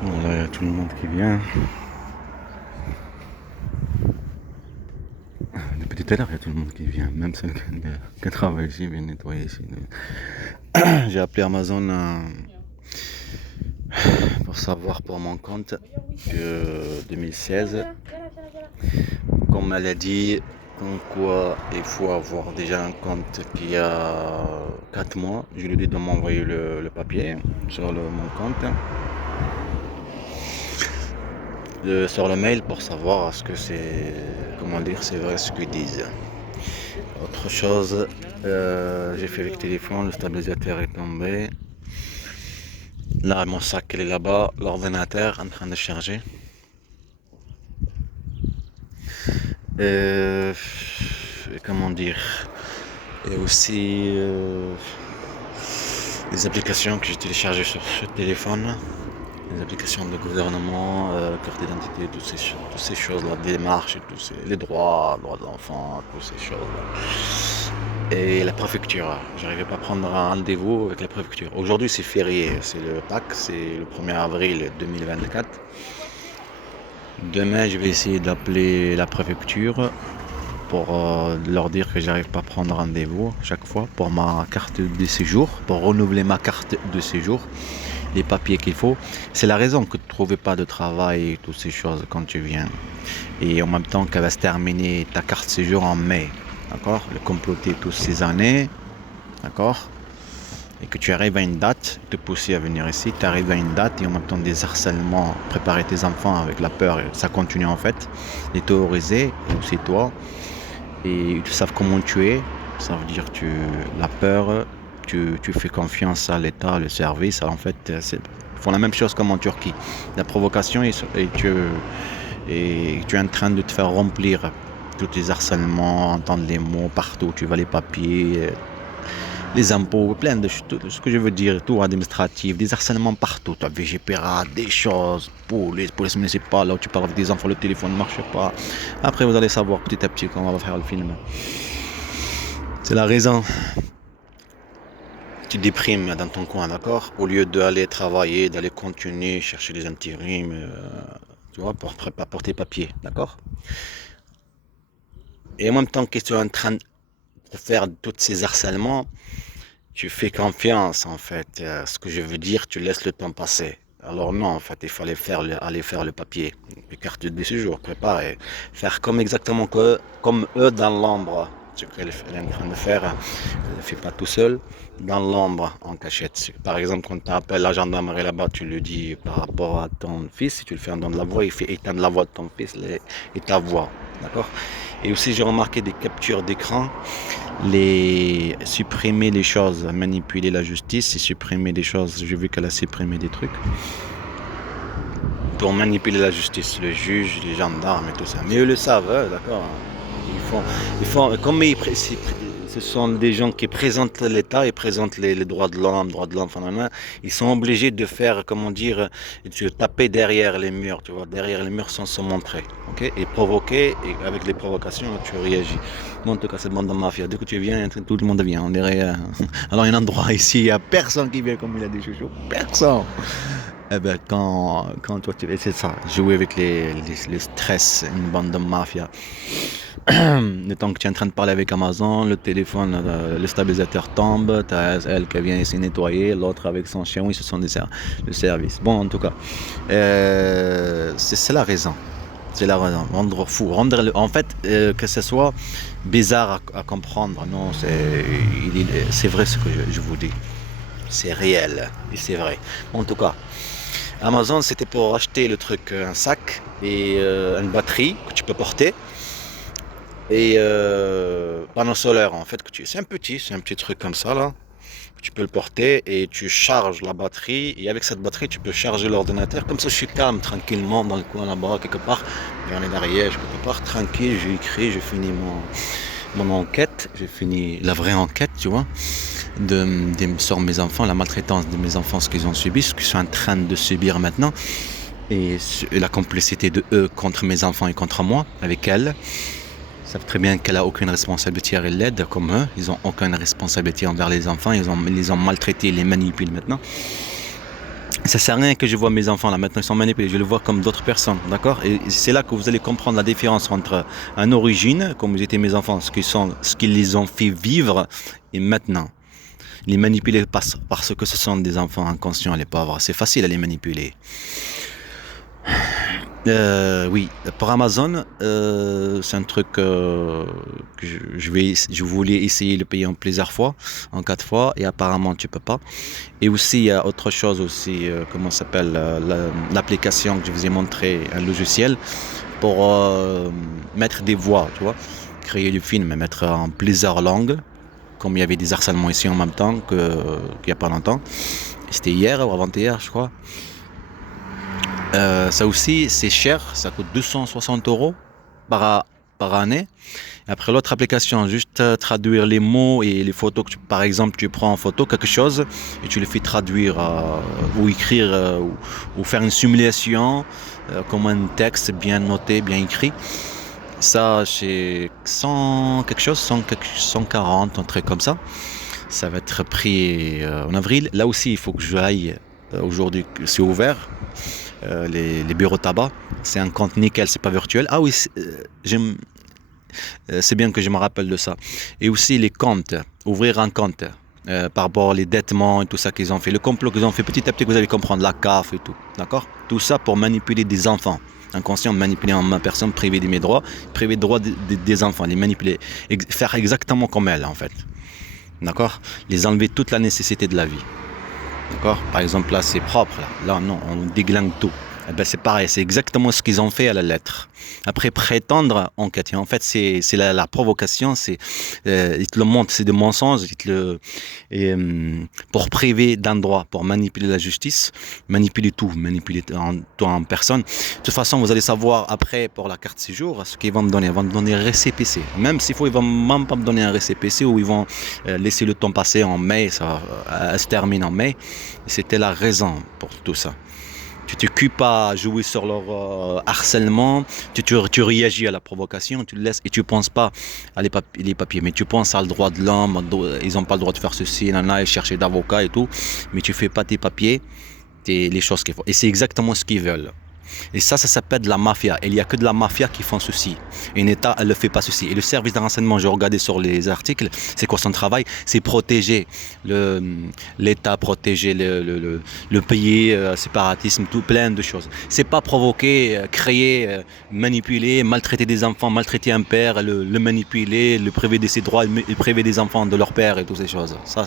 Voilà, il y a tout le monde qui vient. Depuis tout à l'heure, il y a tout le monde qui vient. Même ceux qui travaillent ici viennent nettoyer ici. J'ai appelé Amazon pour savoir pour mon compte que 2016, comme elle a dit, comme quoi il faut avoir déjà un compte qui a 4 mois. Je lui ai dit de m'envoyer le papier sur mon compte. Sur le mail pour savoir ce que c'est, comment dire, c'est vrai ce qu'ils disent. Autre chose, j'ai fait avec le téléphone, le stabilisateur est tombé. Là, mon sac il est là-bas, l'ordinateur en train de charger. Et comment dire, et aussi les applications que j'ai téléchargées sur ce téléphone. Les applications de gouvernement, carte d'identité, toutes ces choses-là, démarches, et les droits de l'enfant, toutes ces choses-là. Et la préfecture, j'arrivais pas à prendre un rendez-vous avec la préfecture. Aujourd'hui c'est férié, c'est le Pâques, c'est le 1er avril 2024. Demain je vais essayer d'appeler la préfecture pour leur dire que j'arrive pas à prendre rendez-vous chaque fois pour ma carte de séjour, pour renouveler ma carte de séjour. Les papiers qu'il faut. C'est la raison que tu ne trouvais pas de travail et toutes ces choses quand tu viens. Et en même temps qu'elle va se terminer ta carte séjour en mai. D'accord? Le comploter toutes ces années. D'accord? Et que tu arrives à une date, te pousser à venir ici, tu arrives à une date et en même temps des harcèlements, préparer tes enfants avec la peur, ça continue en fait. Les terroriser, c'est toi. Et ils savent comment tu es. Ça veut dire que la peur, tu fais confiance à l'État, le service. En fait, ils font la même chose comme en Turquie. La provocation et tu es en train de te faire remplir tous les harcèlements, entendre les mots partout. Tu vois les papiers, les impôts, plein de choses. Ce que je veux dire, tout administratif, des harcèlements partout. Tu as VGPRA, des choses, police municipale, là où tu parles avec des enfants, le téléphone ne marche pas. Après, vous allez savoir petit à petit comment on va faire le film. C'est la raison. Tu déprimes dans ton coin, d'accord? Au lieu d'aller travailler, d'aller continuer, chercher des intérims, tu vois, pour tes papiers, d'accord? Et en même temps que tu es en train de faire tous ces harcèlements, tu fais confiance, en fait. Ce que je veux dire, tu laisses le temps passer. Alors non, en fait, il fallait aller faire le papier, les cartes de séjour, préparer, faire comme exactement comme eux dans l'ombre. Ce qu'elle est en train de faire, elle ne fait pas tout seul, dans l'ombre, en cachette. Par exemple, quand tu appelles la gendarmerie là-bas, tu lui dis par rapport à ton fils, si tu le fais entendre la voix, il fait éteindre la voix de ton fils et ta voix, d'accord? Et aussi, j'ai remarqué des captures d'écran, supprimer les choses, manipuler la justice et supprimer des choses. J'ai vu qu'elle a supprimé des trucs pour manipuler la justice, le juge, les gendarmes et tout ça. Mais eux le savent, hein, d'accord. Comme ce sont des gens qui présentent l'État et présentent les droits de l'homme, droits de l'enfant, ils sont obligés de faire, comment dire, de taper derrière les murs, tu vois, derrière les murs sans se montrer, ok, et provoquer, et avec les provocations, tu réagis. Bon, en tout cas, c'est le monde de mafia. Dès que tu viens, tout le monde vient. On dirait, alors, il y a un endroit ici, il n'y a personne qui vient comme il a dit Chouchou. Personne. Eh ben, quand toi, c'est ça, jouer avec le stress, une bande de mafia. Le temps que tu es en train de parler avec Amazon, le téléphone, le stabilisateur tombe, tu as elle qui vient ici nettoyer, l'autre avec son chien, oui, ce sont le service. Bon, en tout cas, c'est la raison. C'est la raison. Rendre fou. En fait, que ce soit bizarre à comprendre, non, c'est vrai ce que je vous dis. C'est réel et c'est vrai. En tout cas, Amazon, c'était pour acheter le truc, un sac et une batterie que tu peux porter. Et panneau solaire en fait c'est un petit truc comme ça là. Tu peux le porter et tu charges la batterie et avec cette batterie tu peux charger l'ordinateur. Comme ça je suis calme tranquillement dans le coin là-bas quelque part, dans les d'Ariège quelque part, tranquille, j'ai écrit, j'ai fini mon enquête, j'ai fini la vraie enquête, tu vois, sur mes enfants, la maltraitance de mes enfants, ce qu'ils ont subi, ce qu'ils sont en train de subir maintenant et la complicité de eux contre mes enfants et contre moi avec elle. Ils savent très bien qu'elle a aucune responsabilité, elle l'aide comme eux. Ils n'ont aucune responsabilité envers les enfants. Ils les ont maltraités, ils les manipulent maintenant. Ça sert à rien que je vois mes enfants là, maintenant ils sont manipulés, je les vois comme d'autres personnes, d'accord? Et c'est là que vous allez comprendre la différence entre une origine, comme vous étiez mes enfants, ce qu'ils les ont fait vivre, et maintenant. Les manipuler parce que ce sont des enfants inconscients, les pauvres, c'est facile à les manipuler. Oui, pour Amazon, c'est un truc que je voulais essayer de payer en plusieurs fois, en 4 fois, et apparemment tu peux pas. Et aussi, il y a autre chose aussi, comment ça s'appelle, l'application que je vous ai montré, un logiciel pour mettre des voix, tu vois, créer du film et mettre en plusieurs langues, comme il y avait des harcèlements ici en même temps qu'il n'y a pas longtemps. C'était hier ou avant-hier, je crois. Ça aussi, c'est cher, ça coûte 260 € par année. Et après l'autre application, juste traduire les mots et les photos par exemple, tu prends en photo quelque chose et tu le fais traduire ou écrire ou faire une simulation comme un texte bien noté, bien écrit. Ça, c'est 100 quelque chose, 140, un truc comme ça. Ça va être pris en avril. Là aussi, il faut que j'aille. Aujourd'hui, c'est ouvert. Les bureaux de tabac. C'est un compte nickel, c'est pas virtuel. Ah oui, c'est bien que je me rappelle de ça. Et aussi les comptes, ouvrir un compte par rapport aux dettements et tout ça qu'ils ont fait. Le complot qu'ils ont fait petit à petit, vous allez comprendre, la CAF et tout. D'accord? Tout ça pour manipuler des enfants. Inconscient, manipuler en ma personne, priver de mes droits, priver des droits des enfants, les manipuler, faire exactement comme elle en fait. D'accord? Les enlever toute la nécessité de la vie. D'accord? Par exemple, là, c'est propre. Là, non, on déglingue tout. Eh ben, c'est pareil, c'est exactement ce qu'ils ont fait à la lettre. Après, prétendre enquêter. En fait, c'est la provocation, ils te le montrent, c'est des mensonges, pour priver d'un droit, pour manipuler la justice, manipuler tout, manipuler toi en personne. De toute façon, vous allez savoir après, pour la carte séjour, ce qu'ils vont me donner. Ils vont me donner un récépissé. Même s'il faut, ils vont même pas me donner un récépissé ou ils vont laisser le temps passer en mai, ça se termine en mai. Et c'était la raison pour tout ça. Tu t'occupes à jouer sur leur harcèlement, tu réagis à la provocation, tu le laisses et tu ne penses pas à les papiers, mais tu penses à le droit de l'homme, ils n'ont pas le droit de faire ceci, ils chercher d'avocats et tout, mais tu ne fais pas tes papiers, les choses qu'il faut. Et c'est exactement ce qu'ils veulent. Et ça s'appelle de la mafia. Il n'y a que de la mafia qui font ceci. Et l'État, elle ne le fait pas ceci. Et le service de renseignement, j'ai regardé sur les articles, c'est quoi son travail? C'est protéger l'État, protéger le pays, séparatisme, tout plein de choses. C'est pas provoquer, créer, manipuler, maltraiter des enfants, maltraiter un père, le manipuler, le priver de ses droits, le priver des enfants de leur père et toutes ces choses. Ça